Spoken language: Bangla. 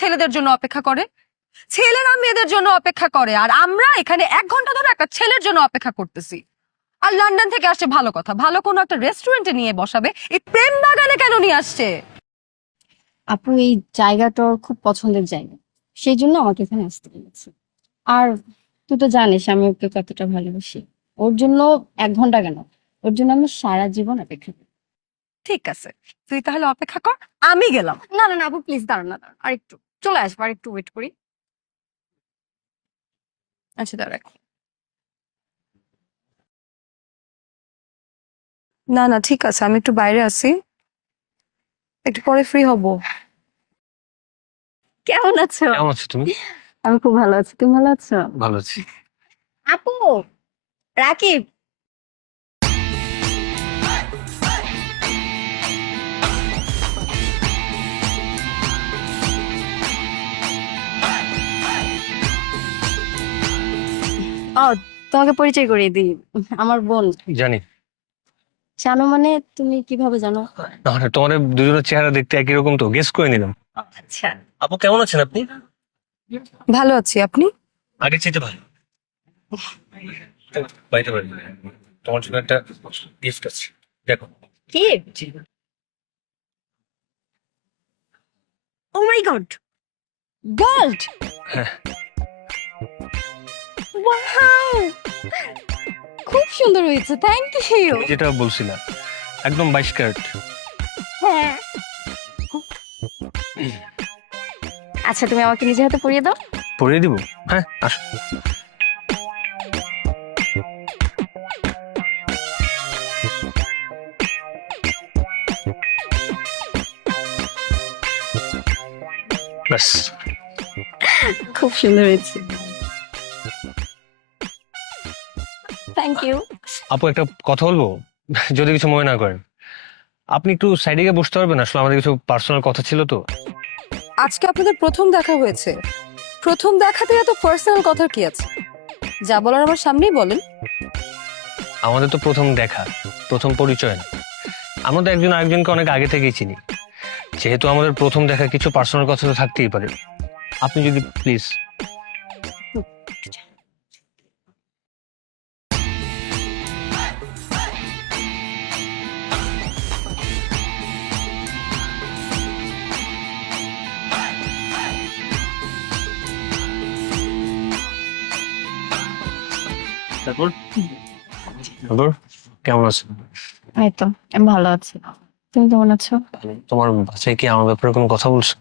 ছেলেদের জন্য অপেক্ষা করে, ছেলেরা মেয়েদের জন্য অপেক্ষা করে, আর আমরা এখানে 1 ঘন্টা ধরে একটা ছেলের জন্য অপেক্ষা করতেছি। আর লন্ডন থেকে আসছে ভালো কথা, ভালো কোনো একটা রেস্টুরেন্টে নিয়ে বসাবে, এই প্রেম বাগানে কেন নিয়ে আসছে? আপু এই জায়গাটা ওর খুব পছন্দের জায়গা, সেই জন্য আমাকে এখানে আসতে বলেছে। আর তুই তো জানিস আমি ওকে কতটা ভালোবাসি। ওর জন্য 1 ঘন্টা কেন, ওর জন্য আমি সারা জীবন অপেক্ষা করি। ঠিক আছে, তুই তাহলে অপেক্ষা কর, আমি গেলাম। না না না আপু প্লিজ দাঁড়ান না, দাঁড়ান, আর একটু চলে আসবো, আর একটু ওয়েট করি। আচ্ছা দাঁড়া। না না ঠিক আছে, আমি একটু বাইরে আছি, একটু পরে ফ্রি হব। কেমন আছো? কেমন আছো তুমি? আমি খুব ভালো আছি, তুমি ভালো আছো? ভালো আছি। আপু, রাকিব। ও, তোমাকে পরিচয় করিয়ে দিই, আমার বোন। জানি। জানো মানে তুমি কিভাবে জানো? না মানে তোমাদের দুজনের চেহারা দেখতে একই রকম তো গেস করে নিলাম। আচ্ছা। আপু কেমন আছেন আপনি? ভালো আছি, আপনি? আগে চাইতে ভালো। বাইতে পারি, তোমার জন্য একটা গিফট আছে, দেখো। কি? ও মাই গড, গোল্ড! হ্যাঁ। ওয়াও, খুব সুন্দর হয়েছে, থ্যাংক ইউ। তুমি যেটা বলছিলাম একদম 22 ক্যারেট। হ্যাঁ। আচ্ছা তুমি আমাকে নিজে হাতে পরিয়ে দাও। পরিয়ে দিব। হ্যাঁ আসো। ব্যাস। খুব সুন্দর হয়েছে, থ্যাংক ইউ। আপু একটা কথা বলবো, যদি কিছু মনে না করেন। আপনি একটু সাইডে গিয়ে বসতে পারবেন? আসলে আমাদের কিছু পার্সোনাল কথা ছিল তো। আজকে আপনাদের প্রথম দেখা হয়েছে, প্রথম দেখাতে এত পার্সোনাল কথা কি আছে? যা বলার আমার সামনেই বলেন। আমাদের তো প্রথম দেখা, প্রথম পরিচয় না। আমরা তো একজন আরেকজনকে অনেক আগে থেকেই চিনি। যেহেতু আমাদের প্রথম দেখা, কিছু পার্সোনাল কথা তো থাকতেই পারে। আপনি যদি প্লিজ। তারপর তারপর কেমন আছো? এই তো আমি ভালো আছি, তুমি কেমন আছো? তোমার বাসায় কি আমার ব্যাপারে কোনো কথা বলছো?